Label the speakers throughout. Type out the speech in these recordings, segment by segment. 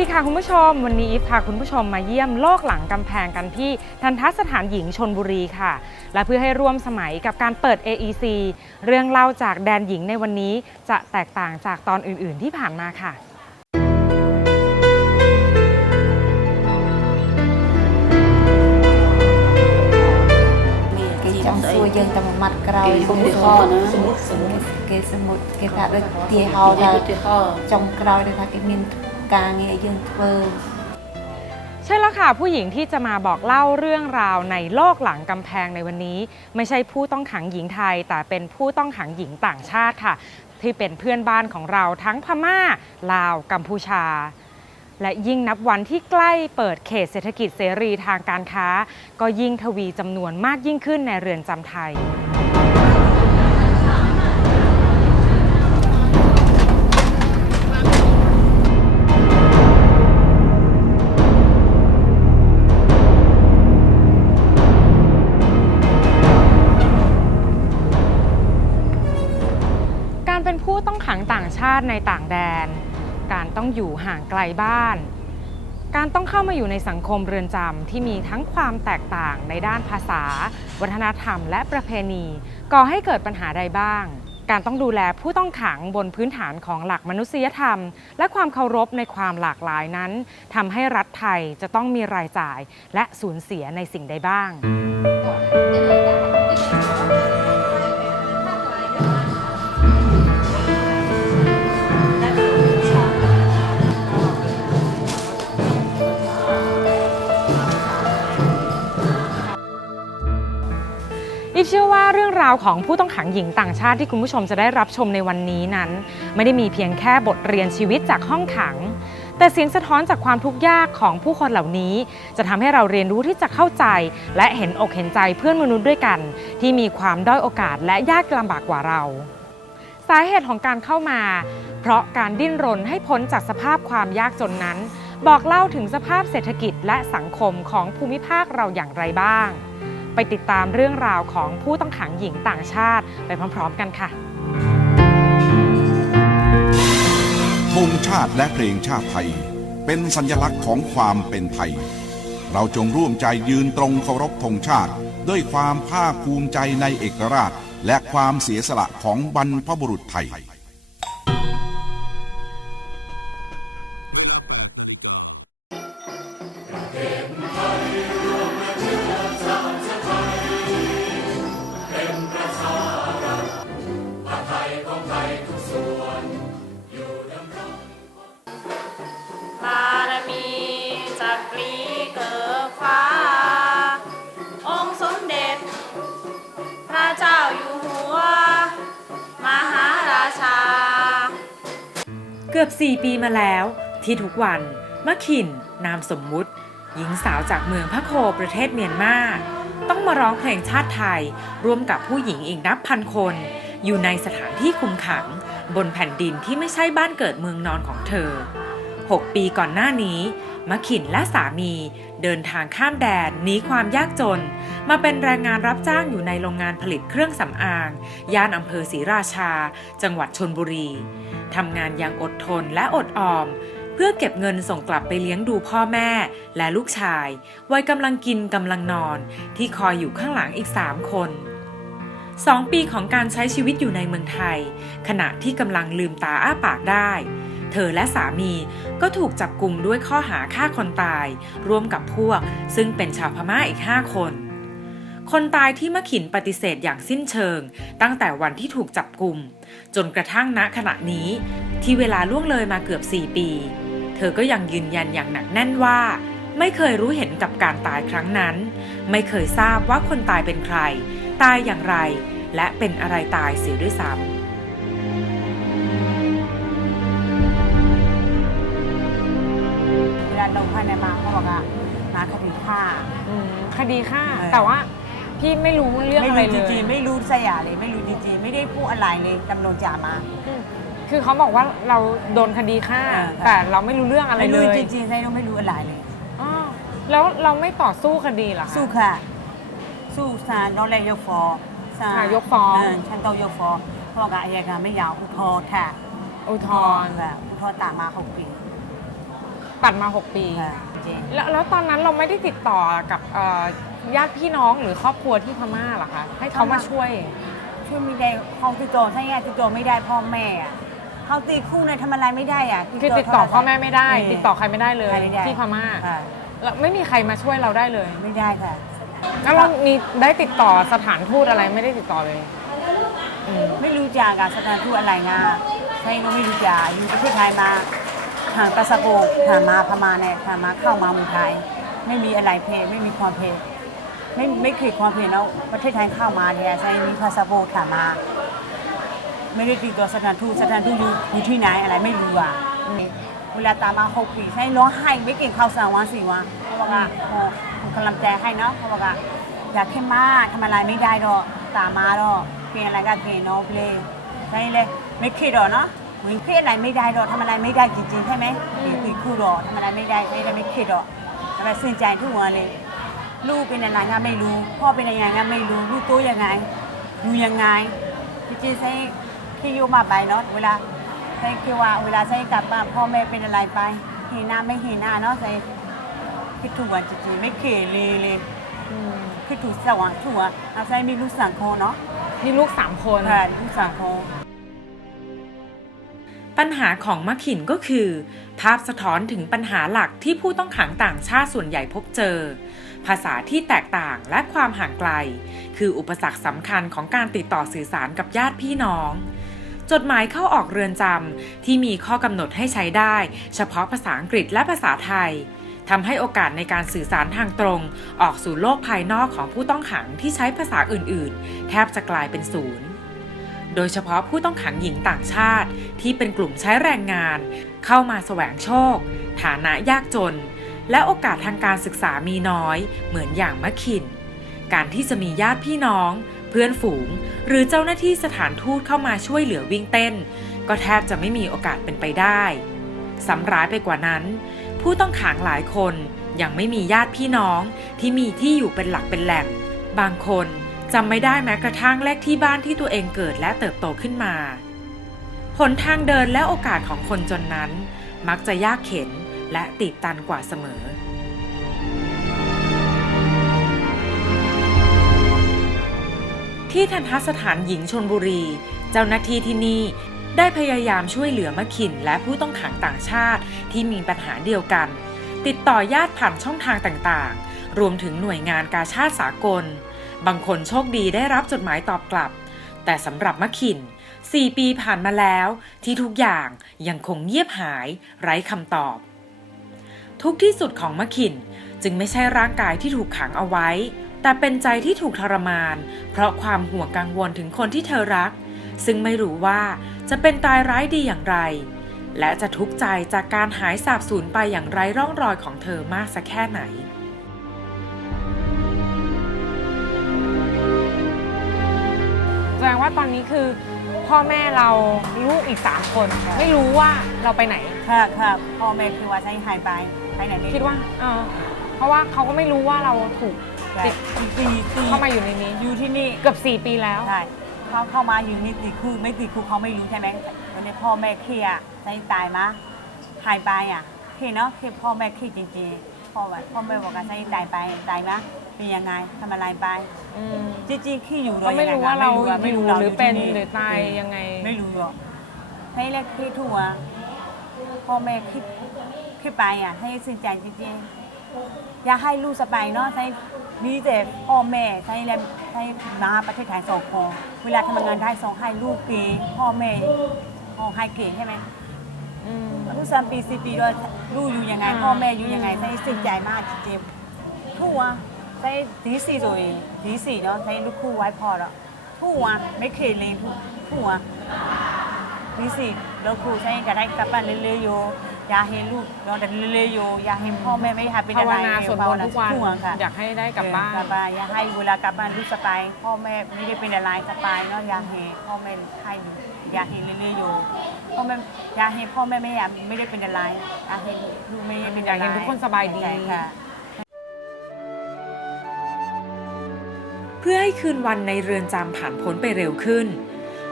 Speaker 1: ดีค่ะคุณผู้ชม วันนี้อีฟพาคุณผู้ชมมาเยี่ยมโลกหลังกำแพงกันที่ทันทัสถานหญิงชนบุรีค่ะ และเพื่อให้ร่วมสมัยกับการเปิด AEC เรื่องเล่าจากแดนหญิงในวันนี้จะแตกต่างจากตอนอื่น ๆ ที่ผ่านมาค่ะ
Speaker 2: គេចង់សួរយើងតែមួយម៉ាត់ក្រោយ
Speaker 3: គេឧទាហរណ៍ណាសមុទ្រសមុទ្រ
Speaker 2: គេសមុទ្រគេថាដូចទាហោថា
Speaker 3: ឧទាហរណ៍
Speaker 2: ចុងក្រោយដូចថាគេមាន ការងារឲ្យយើងធ្វើ
Speaker 1: ใช่แล้วค่ะ ผู้หญิงที่จะมาบอกเล่าเรื่องราวในโลกหลังกำแพงในวันนี้ ไม่ใช่ผู้ต้องขังหญิงไทย แต่เป็นผู้ต้องขังหญิงต่างชาติค่ะ ที่เป็นเพื่อนบ้านของเราทั้งพม่า ลาว กัมพูชา และยิ่งนับวันที่ใกล้เปิดเขตเศรษฐกิจเสรีทางการค้า ก็ยิ่งทวีจำนวนมากยิ่งขึ้นในเรือนจำไทย างชาติในต่างแดน การต้องอยู่ห่างไกลบ้าน การต้องเข้ามาอยู่ในสังคมเรือนจำที่มีทั้งความแตกต่างในด้านภาษา วัฒนธรรม และประเพณี ก่อให้เกิดปัญหาใดบ้าง การต้องดูแลผู้ต้องขังบนพื้นฐานของหลักมนุษยธรรม และความเคารพในความหลากหลายนั้นทำให้รัฐไทยจะต้องมีรายจ่ายและสูญเสียในสิ่งใดบ้าง อีฟเชื่อว่าเรื่องราวของผู้ต้องขังหญิงต่างชาติที่คุณผู้ชมจะได้รับชมในวันนี้นั้น ไม่ได้มีเพียงแค่บทเรียนชีวิตจากห้องขัง แต่เสียงสะท้อนจากความทุกข์ยากของผู้คนเหล่านี้ จะทำให้เราเรียนรู้ที่จะเข้าใจ และเห็นอกเห็นใจเพื่อนมนุษย์ด้วยกัน ที่มีความด้อยโอกาสและยากลำบากกว่าเรา สาเหตุของการเข้ามา เพราะการดิ้นรนให้พ้นจากสภาพความยากจนนั้น บอกเล่าถึงสภาพเศรษฐกิจและสังคมของภูมิภาคเราอย่างไรบ้าง ไปติดตามเรื่องราวของผู้ต้องขังหญิงต่างชาติไปพร้อม ๆ กันค่ะ
Speaker 4: ธงชาติและเพลงชาติไทย เป็นสัญลักษณ์ของความเป็นไทย เราจงร่วมใจยืนตรงเคารพธงชาติ ด้วยความภาคภูมิใจในเอกราช และความเสียสละของบรรพบุรุษไทย
Speaker 5: กือ
Speaker 1: บ 4 ปีมาแล้ว ที่ทุกวันมะขิน นามสมมุติ หญิงสาวจากเมืองพะโคประเทศเมียนมาต้องมาร้องเพลงชาติไทย ร่วมกับผู้หญิงอีกนับพันคน อยู่ในสถานที่คุมขัง บนแผ่นดินที่ไม่ใช่บ้านเกิดเมืองนอนของเธอ 6 ปีก่อนหน้านี้มะขินและสามี เดินทางข้ามแดนหนีความยากจน มาเป็นแรงงานรับจ้างอยู่ในโรงงานผลิตเครื่องสำอาง ย่านอำเภอศรีราชา จังหวัดชนบุรี ทำงานอย่างอดทนและอดออม เพื่อเก็บเงินส่งกลับไปเลี้ยงดูพ่อแม่และลูกชาย วัยกำลังกินกำลังนอน ที่คอยอยู่ข้างหลังอีก3คนสองปีของการใช้ชีวิตอยู่ในเมืองไทย ขณะที่กำลังลืมตาอ้าปากได้ เธอและสามีก็ถูกจับกลุ่มด้วยข้อหาฆ่าคนตาย ร่วมกับพวกซึ่งเป็นชาวพม่าอีก 5 คน คนตายที่มะขินปฏิเสธอย่างสิ้นเชิง ตั้งแต่วันที่ถูกจับกลุ่ม จนกระทั่งณขณะนี้ ที่เวลาล่วงเลยมาเกือบ 4 ปี เธอก็ยังยืนยันอย่างหนักแน่นว่า ไม่เคยรู้เห็นกับการตายครั้งนั้น ไม่เคยทราบว่าคนตายเป็นใคร ตายอย่างไร และเป็นอะไรตายเสียด้วยซ้ำ
Speaker 2: เวลาลงภายในมาเขาบอกว่ามาคดีฆ่า
Speaker 1: อืมคดีฆ่า
Speaker 2: เออ
Speaker 1: แต่ว่า พี่ไม่รู้เรื่อง
Speaker 2: ไม่
Speaker 1: อะไร
Speaker 2: รู้
Speaker 1: เล
Speaker 2: จ
Speaker 1: ย
Speaker 2: ริงๆไม่รู้สยาเลย ไม่รู้จริงๆไม่ได้พูดอะไรเลยตำรวจจ่ามา
Speaker 1: อืมคือเขาบอกว่าเราโดนคดีฆ่า
Speaker 2: เออ
Speaker 1: แต่เราไม่รู้เรื่องอะไร
Speaker 2: ไม่
Speaker 1: เล
Speaker 2: รู้
Speaker 1: ย
Speaker 2: จริงๆใช่ต้องไม่รู้อะไรเลย
Speaker 1: อ้าวแล้วเราไม่ต่อสู้คดีเหรอคะ
Speaker 2: สู้ค่ะ สู้ศาลน้องแรกยกฟ้องศาล
Speaker 1: ค่ะยกฟ้อง
Speaker 2: เฉันต้องยกฟ้องเพราะว่าอายการไม่ยาวอุทธรณ์ค่ะ
Speaker 1: อุทธรณ์
Speaker 2: ค่ะอุทธรณ์ตามมาหกปี
Speaker 1: ไป ตัดมา 6 ปี
Speaker 2: ค่ะจริง
Speaker 1: แล้วแล้วตอนนั้นเราไม่ได้ติดต่อกับเอ่อญาติพี่น้องหรือครอบครัวที่พม่าเหรอคะ ให้เขามาช่วย
Speaker 2: ช่วยไม่ได้เขาติดต่อใช่ไงติดต่อไม่ได้พ่อแม่อะเขาตีคู่เนี่ยทำอะไรไม่ได้อะ
Speaker 1: คือติดต่อพ่อแม่ไม่ได้
Speaker 2: เติ
Speaker 1: ดต่อใครไม่ได้เลย
Speaker 2: ใครไม่ได้
Speaker 1: ที่พม่า
Speaker 2: ค่ะ
Speaker 1: แล้วไม่มีใครมาช่วยเราได้เลย
Speaker 2: ไม่ได้ค่ะ
Speaker 1: แล้วเรามีได้ติดต่อสถานทูตอะไรไม่ได้ติดต่อเลยอืม
Speaker 2: ไม่รู้จักกับสถานทูตอะไรงาใช่ก็ไม่รู้จักอยู่ประเทศไทยมา ทางปัสสาวะผ่านมาพม่าเนี่ยผ่านมาเข้ามาเมืองไทย ไม่มีอะไรเพไม่มีความเพไม่ไม่เคยความเพแล้วประเทศไทยเข้ามาเนี่ยใช่มีพาสปอร์ตผ่านมา ไม่ได้ติดต่อสถานทูตสถานทูตอยู่อยู่ที่ไหนอะไรไม่รู้อะเวลาตามมาหกปีใช่ร้องไห้ไม่เก่งข้าวสารวันสี่วันเขาบอกว่าโอ้ผมกำลังใจให้เนาะเขาบอกว่าอยากเข้มมากทำอะไรไม่ได้หรอกตามมาหรอกเปลี่ยนอะไรก็เปลี่ยนเนาะเพลงใช่เลยไม่คิดหรอกเนาะ เหมือนเครียดอะไรไม่ได้หรอกทำอะไรไม่ได้จริงๆใช่ไหมคือคือคู่หรอกทำอะไรไม่ได้ไม่ได้ไม่คิดหรอกทำไมสิ้นใจทุกวันเลย ลูกเป็นอะไรก็ไม่รู้ พ่อเป็นยังไงก็ไม่รู้ลูกโตยังไงอยู่ยังไงจริงๆใช่ที่อยู่มาไปเนาะเวลาใช่คือว่าเวลาใช่กลับบ้านพ่อแม่เป็นอะไรไปเห็นหน้าไม่เห็นหน้าเนาะใช่คิดถูกวันจริงๆไม่เคยเลยเลยอืมคิดถูกสว่างถูกอะเอาใช่มีลูกสังคนเนาะ
Speaker 1: มีลูกสามคน
Speaker 2: ค่ะลูกสังคน
Speaker 1: ปัญหาของมะขินก็คือ ภาพสะท้อนถึงปัญหาหลักที่ผู้ต้องขังต่างชาติส่วนใหญ่พบเจอ ภาษาที่แตกต่างและความห่างไกล คืออุปสรรคสำคัญของการติดต่อสื่อสารกับญาติพี่น้อง จดหมายเข้าออกเรือนจำที่มีข้อกำหนดให้ใช้ได้ เฉพาะภาษาอังกฤษและภาษาไทยทำให้โอกาสในการสื่อสารทางตรง ออกสู่โลกภายนอกของผู้ต้องขังที่ใช้ภาษาอื่น ๆ แทบจะกลายเป็นศูนย์ โดยเฉพาะผู้ต้องขังหญิงต่างชาติที่เป็นกลุ่มใช้แรงงาน เข้ามาแสวงโชค ฐานะยากจน และโอกาสทางการศึกษามีน้อย เหมือนอย่างมะขิน การที่จะมีญาติพี่น้อง เพื่อนฝูง หรือเจ้าหน้าที่สถานทูตเข้ามาช่วยเหลือวิ่งเต้น ก็แทบจะไม่มีโอกาสเป็นไปได้สำร้ายไปกว่านั้น ผู้ต้องขังหลายคนยังไม่มีญาติพี่น้องที่มีที่อยู่เป็นหลักเป็นแหล่ง บางคน จำไม่ได้แม้กระทั่งเลขที่บ้านที่ตัวเองเกิดและเติบโตขึ้นมาหนทางเดินและโอกาสของคนจนนั้น มักจะยากเข็นและติดตันกว่าเสมอ ที่ทันทสถานหญิงชนบุรี เจ้าหน้าที่ที่นี่ได้พยายามช่วยเหลือมะขินและผู้ต้องขังต่างชาติที่มีปัญหาเดียวกัน ติดต่อญาติผ่านช่องทางต่างๆ รวมถึงหน่วยงานกาชาติสากล บางคนโชคดีได้รับจดหมายตอบกลับ แต่สำหรับมะขิน 4 ปีผ่านมาแล้ว ที่ทุกอย่างยังคงเงียบหาย ไร้คำตอบ ทุกที่สุดของมะขินจึงไม่ใช่ร่างกายที่ถูกขังเอาไว้ แต่เป็นใจที่ถูกทรมาน เพราะความห่วงกังวลถึงคนที่เธอรัก ซึ่งไม่รู้ว่าจะเป็นตายร้ายดีอย่างไร และจะทุกข์ใจจากการหายสาบสูญไปอย่างไร้ร่องรอยของเธอมากสักแค่ไหน แสดงว่าตอนนี้คือพ่อแม่เราลูกอีก 3 คนไม่รู้ว่าเราไปไหน
Speaker 2: ค่ะค่ะพ่อแม่คือว่าใช้หายไปไปไหนไม่รู้
Speaker 1: คิดว่าเออเพราะว่าเขาก็ไม่รู้ว่าเราถูก
Speaker 2: ติดตีตี
Speaker 1: เข้ามาอยู่ในนี้
Speaker 2: อยู่ที่นี่
Speaker 1: เกือบ 4 ปีแล้ว
Speaker 2: ใช่เขาเข้ามาอยู่นี่ติดคุกไม่ติดคุกเขาไม่รู้ใช่ไหมวันนี้พ่อแม่เครียดใช้ตายมาหายไปอะเครียดเนาะเครียดพ่อแม่เครียดจริงๆ พ่อว่าพ่อแม่บอกว่าใช้ตายไปตายมาเป็นยังไงทำอะไรไป
Speaker 1: อืม
Speaker 2: จริงๆขี้อยู่
Speaker 1: ก็ไม่รู้ว่าเรา
Speaker 2: ไม่
Speaker 1: อยู่
Speaker 2: รู้
Speaker 1: หรือเป็นหรือตายยังไง
Speaker 2: ไม่รู้หรอกให้เล็กที่ทั่วพ่อแม่คิดคิดไปอะ ให้สิ้นใจจริงๆอยากให้ลูกสบายเนาะใช้มีแต่พ่อแม่ใช้แลใช้มาประเทศไทยสองคนเวลาทำงานได้สองให้ลูกเกพ่อแม่พ่อให้เก่งใช่ไหม
Speaker 1: อืม
Speaker 2: ลูกสามปีสี่ปีด้วยลูกอยู่ยังไง
Speaker 1: อ่า
Speaker 2: พ่อแม่อยู่ยังไงใช้สิ้นใจมากจริงๆทั่วใช้ดีสี่ตัวเองดีสี่เนาะใช้ลูกคู่ไว้พอแล้วทั่วไม่เคยเล่นทั่วทั่วดีสี่ลูกคู่ใช้ก็ได้กลับบ้านเรื่อยๆอยู่ อยากเห็นลูกนอนแต่เรื่อยๆอยู่อยากเห็นพ่อแม่ไม่หายเป็น
Speaker 1: ภา
Speaker 2: อะ
Speaker 1: ว
Speaker 2: ไร
Speaker 1: นาสวดมนต์ทุกวัน
Speaker 2: ทั่วค่ะ
Speaker 1: อยากให้ได้กลับบ้าน
Speaker 2: เออกลับบ้านอยากให้เวลากลับบ้านลูกสบายพ่อแม่ไม่ได้เป็นอะไรสบายเนาะอยากเห็นพ่อแม่ให้อยู่อยากเห็นเรื่อยๆอยู่พ่อแม่อยากเห็นพ่อแม่ไม่อยากไม่ได้เป็นอะไรอยากเห็นลูกไม่ได้เป็นอะไร
Speaker 1: อยากเห็นทุกคนสบายดี
Speaker 2: ใช่ค่ะ
Speaker 1: เพื่อให้คืนวันในเรือนจำผ่านพ้นไปเร็วขึ้น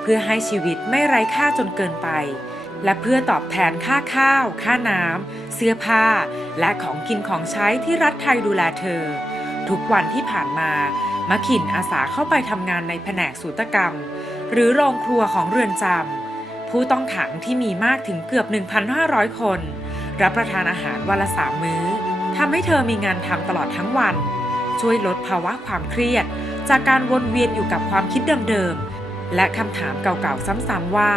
Speaker 1: เพื่อให้ชีวิตไม่ไร้ค่าจนเกินไป และเพื่อตอบแทนค่าข้าว ค่าน้ำ เสื้อผ้า และของกินของใช้ที่รัฐไทยดูแลเธอ ทุกวันที่ผ่านมา มะขินอาสาเข้าไปทำงานในแผนกสูตรกรรม หรือโรงครัวของเรือนจำ ผู้ต้องขังที่มีมากถึงเกือบ 1,500 คน รับประทานอาหารวันละสามมื้อทำให้เธอมีงานทำตลอดทั้งวัน ช่วยลดภาวะความเครียด จากการวนเวียนอยู่กับความคิดเดิมๆ และคำถามเก่าๆ ซ้ำๆว่า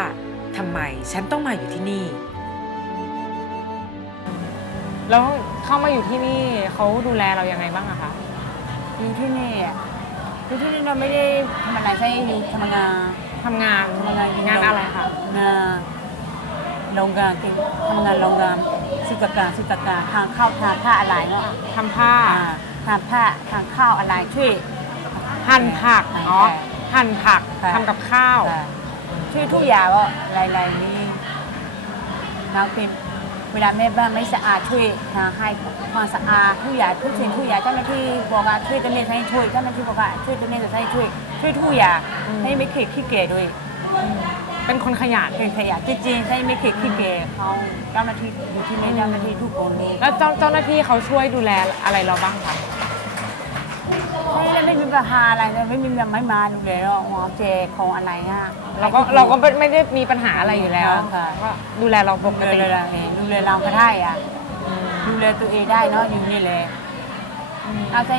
Speaker 1: ทำไมฉันต้องมาอยู่ที่นี่
Speaker 6: แล้วเข้ามาอยู่ที่นี่เขาดูแลเรายังไงบ้างอะคะ
Speaker 2: อยู่ที่นี่อะอยู่ที่นี่เราไม่ได้ทำอะไรใช่อยู่ทำงาน
Speaker 6: ทำงาน
Speaker 2: ทำงาน
Speaker 6: งานอะไรคะ
Speaker 2: งานโรงงานที่ทำงานโรงงานสุตการสุตการทางเข้าทางผ้าอะไรเนาะ
Speaker 6: ทำผ้า
Speaker 2: อ่าทางผ้าทางข้าวอะไรช่วย
Speaker 6: หั่นผัก
Speaker 2: ใช่
Speaker 6: อ๋อ หั่นผัก
Speaker 2: ใช่
Speaker 6: ทำกับข้าว
Speaker 2: ค่ะ ช่วยทุกอย่างว่าอะไรๆนี้น้ำเป็นเวลาแม่บ้านไม่สะอาดช่วยหาให้ความสะอาดทุกอย่างทุกสิ่งทุกอย่างเจ้าหน้าที่บอกว่าช่วยตัวเองให้ช่วยเจ้าหน้าที่บอกว่าช่วยตัวเองให้ช่วยช่วยทุกอย่างให้ไม่เคยขี้เกียจด้วย
Speaker 6: เป็นคนขยัน
Speaker 2: เป็นขยะจริงๆใช่ไม่เคยขี้เกียจเขาเจ้าหน้าที่อยู่ที่นี่เจ้าหน้าที่ทุกคน
Speaker 6: แล้วเจ้าเจ้าหน้าที่เขาช่วยดูแลอะไรเราบ้างคะ
Speaker 2: ไม่ไม่มีปัญหาอะไรเลยไม่มีแบบไม่มาดูเลยหรอกหมอเจของอะไรอะ
Speaker 6: เราก็เราก็ไม่ไม่ได้มีปัญหาอะไรอยู่แล้ว
Speaker 2: ค่ะ
Speaker 6: ก็ดูแลเราป
Speaker 2: ดู
Speaker 6: ก
Speaker 2: แล
Speaker 6: ติ
Speaker 2: เราเองดูแลเราก็ได้อะ
Speaker 6: อืม
Speaker 2: ดูแลตัวเองได้เนาะอยู่นี่เลยเอาใช่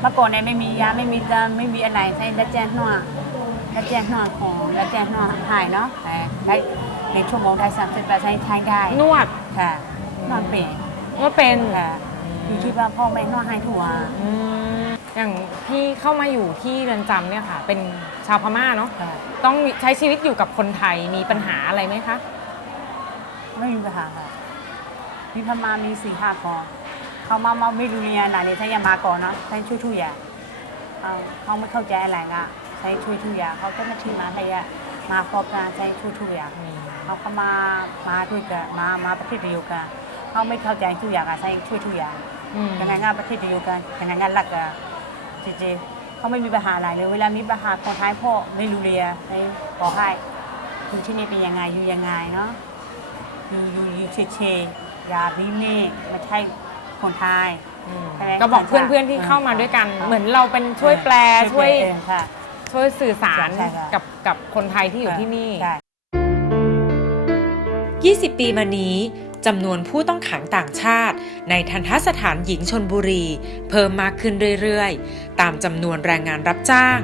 Speaker 2: เมื่อก่อนเนี่ยไม่มียาไม่มียาไม่มีอะไรใช่ดัดแจ้งหน่อดัดแจ้งหน่อของดัดแจ้งหน่อหายเนาะแต่ได้ในชั่วโมงได้สามสิบแปดใช้ใช้ได้
Speaker 6: นวด
Speaker 2: ค่ะนอนเป็น
Speaker 6: นวดเป็น
Speaker 2: ค่ะอยู่ที่ว่าพ่อแม่นวดให้ทั่ว
Speaker 6: อืมอย่างที่เข้ามาอยู่ที่เรือนจำเนี่ยค่ะ เป็นชาวพม่าเนาะ
Speaker 2: ค่ะ
Speaker 6: ต้องใช้ชีวิตอยู่กับคนไทยมีปัญหาอะไรไหมคะ
Speaker 2: ไม่มีปัญหาค่ะมีพม่ามีสี่ห้าคนเขามามาไม่รู้เรียนอะไรเลยใช้ยามาก่อนเนาะใช้ช่วยทุกอย่างเขาเขาไม่เข้าใจอะไรอะใช้ช่วยทุกอย่างเขาเจ้าหน้าที่มาใช้อะมาพบกันใช้ช่วยทุกอย่างเขาก็มามาด้วยกันมามาประเทศเดียวกันเขาไม่เข้าใจทุกอย่างอะใช่ช่วยทุกอย่าง
Speaker 6: อืม
Speaker 2: ยังไงงานประเทศเดียวกันยังไงงานรักกัน จริงๆเขาไม่มีปัญหาอะไรเลย เวลามีปัญหาคนไทยพ่อไม่รู้เรียให้บอกให้อยู่ที่นี่เป็นยังไงอยู่ยังไงเนาะอยู่อยู่อยู่เฉยๆอย่าบีเน่มาใช่คนไทย
Speaker 6: อืม
Speaker 2: ใช่ไหม
Speaker 6: ก็บอกเพื่อนๆที่เข้ามาด้วยกัน เหมือนเราเป็นช่วยแปลช่วย
Speaker 2: เออค่ะ
Speaker 6: ช่วยสื่อสาร
Speaker 2: ใช่ค่ะ
Speaker 6: กับกับคนไทยที่อยู่ที่นี่
Speaker 2: ใช่
Speaker 1: 20 ปีมานี้ จำนวนผู้ต้องขังต่างชาติ ในทันทสถานหญิงชนบุรี เพิ่มมากขึ้นเรื่อยๆ ตามจำนวนแรงงานรับจ้าง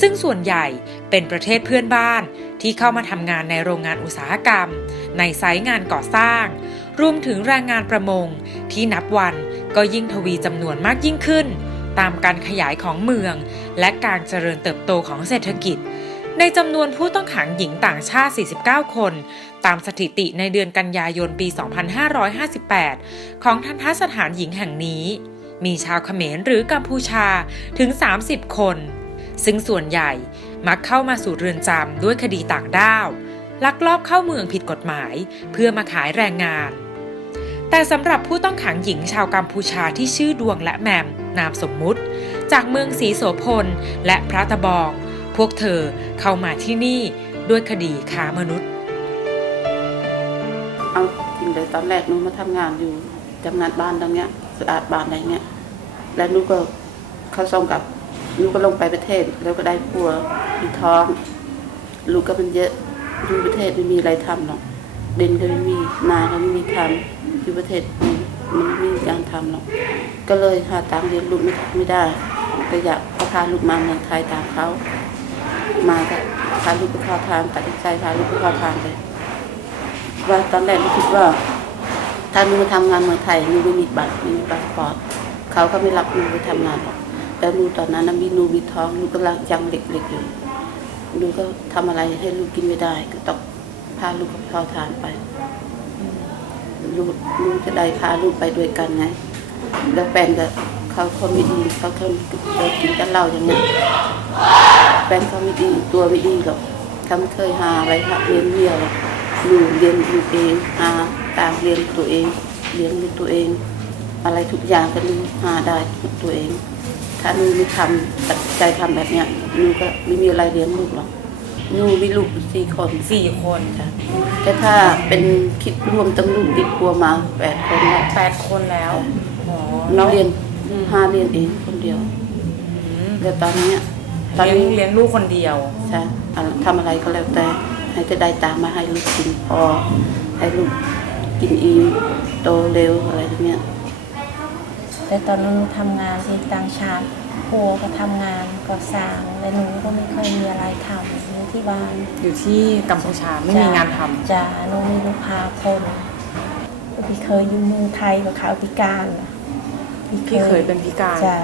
Speaker 1: ซึ่งส่วนใหญ่เป็นประเทศเพื่อนบ้านที่เข้ามาทำงานในโรงงานอุตสาหกรรม ในไซต์งานก่อสร้าง รวมถึงแรงงานประมง ที่นับวันก็ยิ่งทวีจำนวนมากยิ่งขึ้น ตามการขยายของเมือง และการเจริญเติบโตของเศรษฐกิจ ในจำนวนผู้ต้องขังหญิงต่างชาติ 49 คน ตามสถิติในเดือนกันยายนปี 2558 ของทันทสถานหญิงแห่งนี้ มีชาวเขมรหรือกัมพูชาถึง 30 คน ซึ่งส่วนใหญ่มักเข้ามาสู่เรือนจำด้วยคดีต่างด้าว ลักลอบเข้าเมืองผิดกฎหมาย เพื่อมาขายแรงงาน แต่สำหรับผู้ต้องขังหญิงชาวกัมพูชาที่ชื่อดวงและแหมม นามสมมุติ จากเมืองศรีโสพลและพระตะบอง พวกเธอเข้ามาที่นี่ด้วยคดีค้ามนุษย์
Speaker 3: เอาจริงเลยตอนแรกหนูมาทำงานอยู่จำงานบ้านตรงเนี้ยสะอาดบ้านอะไรเงี้ย แล้วหนูก็เข้าส่งกับหนูก็ลงไปประเทศ แล้วก็ได้ผัวมีท้องลูกก็มันเยอะอยู่ประเทศไม่มีอะไรทำหรอกเดินก็ไม่มีนาก็ไม่มีทำอยู่ประเทศมันมันไม่มีการทำหรอกก็เลยหาตังค์เลี้ยงลูกไม่ไม่ได้ก็อยากพาลูกมาเมืองไทยตามเขา มาก็พาลูกไปเข้าทางตัดสินใจพาลูกไปเข้าทางเลยว่าตอนแรกหนูคิดว่าถ้าหนูมาทำงานเมืองไทยหนูไม่มีบัตรไม่มีพาสปอร์ตเขาก็ไม่รับหนูไปทำงานหรอกแต่หนูตอนนั้นน่ะมีหนูมีท้องหนูกำลังยังเด็กๆอยู่หนูก็ทำอะไรให้ลูกกินไม่ได้ ก็ต้องพาลูกกับพ่อทานไปลูกลูกจะได้พาลูกไปด้วยกันไง แล้วแฟนก็ เขาคนไม่ดีเขาคนเขากินกันเหล้าอย่างเงี้ยแฟนเขาไม่ดีตัวไม่ดีหรอกเขาไม่เคยหาอะไรหาเลี้ยงเมียหรอกอยู่เรียนอยู่เองหาตามเรียนตัวเองเลี้ยงดูตัวเอง อะไรทุกอย่างก็หนูหาได้ตัวเอง ถ้าหนูไม่ทำตัดสินใจทำแบบเนี้ยหนูก็ไม่มีอะไรเลี้ยงลูกหรอกหนูมีลูกสี่คน
Speaker 1: สี่คน
Speaker 3: จ้ะแต่ถ้าเป็นคิดรวมตั้งลูกติดครัวมาแปดคนแล้ว
Speaker 1: แปดคนแล้วอ๋อ
Speaker 3: น้องเรียน
Speaker 1: อืม
Speaker 3: ห้าเรียนเองคนเดียว
Speaker 1: อืม
Speaker 3: แล้วตอนเนี้ยตอน
Speaker 1: เลี้ยง
Speaker 3: นี้
Speaker 1: เลี้ยงลูกคนเดียว
Speaker 3: ใช่อะทำอะไรก็แล้วแต่ ให้จะได้ตามมาให้ลูกกินพอให้ลูกกินอิ่มโตเร็วอะไรอย่างเงี้ย
Speaker 7: แต่ตอนนั้นหนูทำงานที่ต่างชาติผัวก็ทำงานก่อสร้างและหนูก็ไม่เคยมีอะไรทำอยู่ที่บ้าน
Speaker 6: อยู่ที่กัมพูชาไม่มีงานทำ
Speaker 7: จ้าหนูมีลูกพาคนพี่เคยอยู่เมืองไทยกับเขาพิการน่ะ
Speaker 6: พี่เคยเป็นพิการ
Speaker 7: จ้า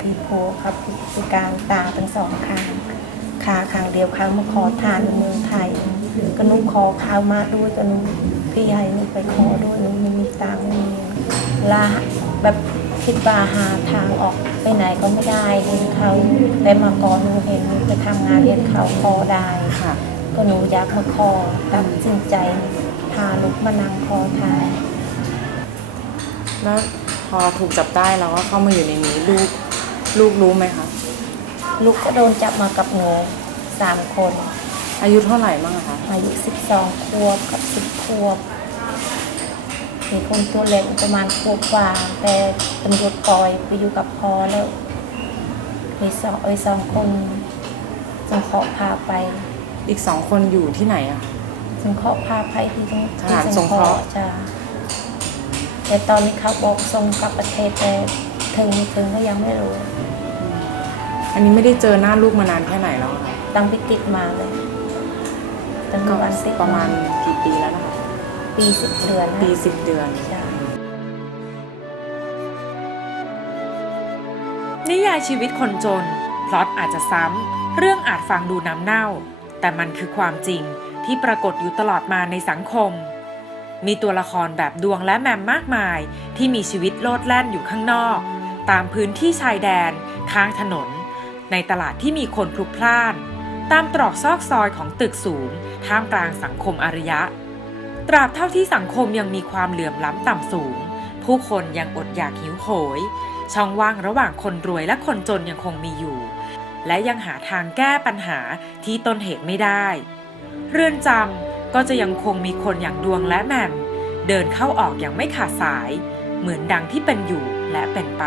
Speaker 7: พี่ผัวครับพิการตาทั้งสองข้างขาข้างเดียวข้างมาขอทานในเมืองไทย ก็หนุ่ขอข้าวมาด้วยก็หนุ่พี่ให้หนุ่ไปขอด้วยหนุ่ไม่มีตังค์ไม่มีลาแบบคิดว่าหาทางออกไปไหนก็ไม่ได้เห็นเขาแต่มาก่อนหนูเห็นหนูไปทำงานเห็นเขาพอได้
Speaker 6: ค่ะ
Speaker 7: ก็หนูอยากมาขอตัดสินใจพาลูกมานั่งขอทาน
Speaker 6: แล้ว พอถูกจับได้แล้วก็เข้ามาอยู่ในนี้ลูกลูกรู้ไหมคะ
Speaker 7: ลูกก็โดนจับมากับหนูสามคน
Speaker 6: อายุเท่าไหร่บ้างอะคะ
Speaker 7: อายุสิบสองขวบกับสิบขวบมีคนตัวเล็กประมาณขวบกว่า แต่ตำรวจปล่อยไปอยู่กับพ่อแล้วไอ้สองไอ้สองคนจึงขอพาไป
Speaker 6: อีกสองคนอยู่ที่ไหนอะ
Speaker 7: จึงขอพาไปที่ตรง
Speaker 6: ทหารสงเคราะห์
Speaker 7: จ้า แต่ตอนนี้เขาบอกส่งกลับประเทศแต่ถึงไม่ถึงก็ยังไม่รู้
Speaker 6: อันนี้ไม่ได้เจอหน้าลูกมานานแค่ไหนแล้วอะคะ
Speaker 7: ตั้งไปติดมาเลยตั้ง
Speaker 6: ก็
Speaker 7: วันติด
Speaker 6: ประมาณกี่ปีแล้วนะคะ
Speaker 7: ปีสิบเดือนนะ
Speaker 6: ปีสิบเดือน
Speaker 7: จ้า
Speaker 1: นิยายชีวิตคนจน พล็อตอาจจะซ้ำ เรื่องอาจฟังดูน้ำเน่า แต่มันคือความจริงที่ปรากฏอยู่ตลอดมาในสังคม มีตัวละครแบบดวงและแมมมากมาย ที่มีชีวิตโลดแล่นอยู่ข้างนอก ตามพื้นที่ชายแดน ข้างถนน ในตลาดที่มีคนพลุกพล่าน ตามตรอกซอกซอยของตึกสูง ท่ามกลางสังคมอารยะ ตราบเท่าที่สังคมยังมีความเหลื่อมล้ำต่ำสูง ผู้คนยังอดอยากหิวโหย ช่องว่างระหว่างคนรวยและคนจนยังคงมีอยู่ และยังหาทางแก้ปัญหาที่ต้นเหตุไม่ได้ เรือนจำ ก็จะยังคงมีคนอย่างดวงและแหม่ม เดินเข้าออกอย่างไม่ขาดสาย เหมือนดังที่เป็นอยู่และเป็นไป